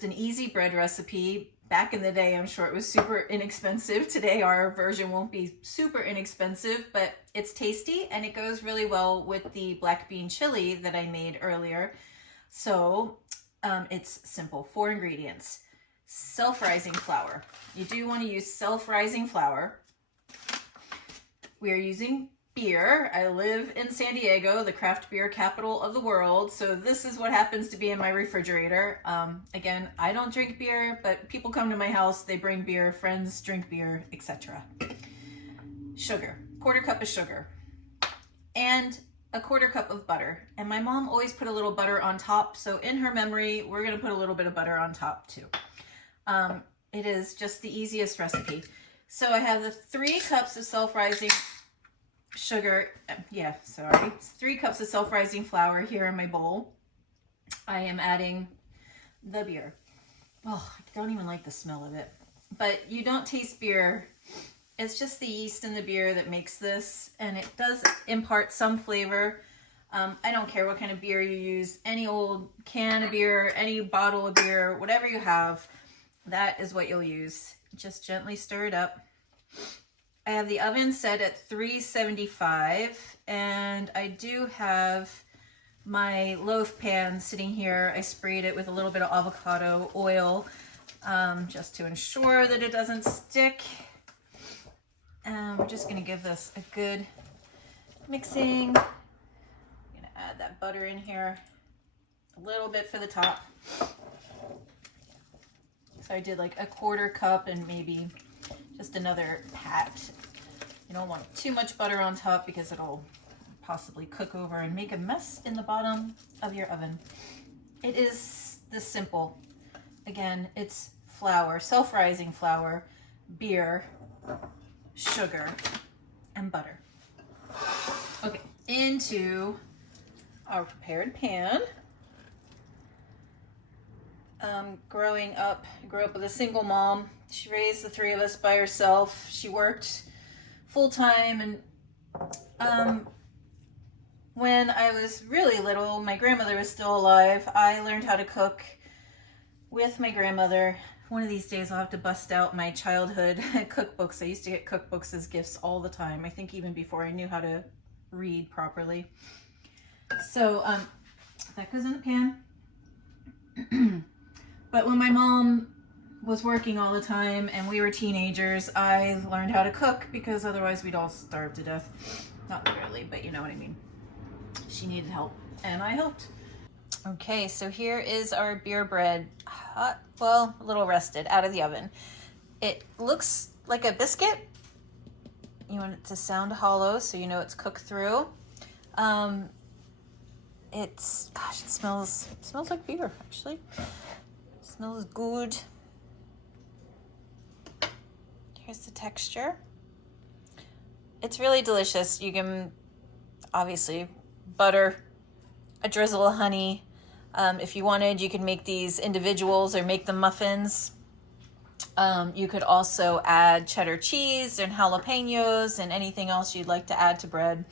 An easy bread recipe. Back in the day, I'm sure it was super inexpensive. Today, our version won't be super inexpensive, but it's tasty and it goes really well with the black bean chili that I made earlier. So it's simple. 4 ingredients. Self-rising flour. You do want to use self-rising flour. We are using beer. I live in San Diego, the craft beer capital of the world, so this is what happens to be in my refrigerator. Again, I don't drink beer, but people come to my house, they bring beer, friends drink beer, etc. Sugar, 1/4 cup of sugar, and a 1/4 cup of butter. And my mom always put a little butter on top, so in her memory, we're gonna put a little bit of butter on top too. It is just the easiest recipe. So I have the 3 cups of self-rising sugar, 3 cups of self-rising flour here in my bowl. I am adding the beer. Oh, I don't even like the smell of it. But you don't taste beer. It's just the yeast in the beer that makes this, and it does impart some flavor. I don't care what kind of beer you use. Any old can of beer, any bottle of beer, whatever you have, that is what you'll use. Just gently stir it up. I have the oven set at 375, and I do have my loaf pan sitting here. I sprayed it with a little bit of avocado oil just to ensure that it doesn't stick. We're just gonna give this a good mixing. I'm gonna add that butter in here, a little bit for the top. So I did like a 1/4 cup and maybe just another pat. You don't want too much butter on top because it'll possibly cook over and make a mess in the bottom of your oven. It is this simple. Again, it's flour, self-rising flour, beer, sugar, and butter. Okay, into our prepared pan. Growing up, I grew up with a single mom. She raised the 3 of us by herself. She worked full-time, and when I was really little, my grandmother was still alive. I learned how to cook with my grandmother. One of these days I'll have to bust out my childhood cookbooks. I used to get cookbooks as gifts all the time. I think even before I knew how to read properly. So that goes in the pan. But when my mom was working all the time and we were teenagers, I learned how to cook because otherwise we'd all starve to death. Not literally, but you know what I mean. She needed help and I helped. Okay, so here is our beer bread. Hot, well, a little rested out of the oven. It looks like a biscuit. You want it to sound hollow so you know it's cooked through. It smells like beer actually. Smells good. Here's the texture. It's really delicious. You can obviously butter, a drizzle of honey. If you wanted, you could make these individuals or make them muffins. You could also add cheddar cheese and jalapenos and anything else you'd like to add to bread.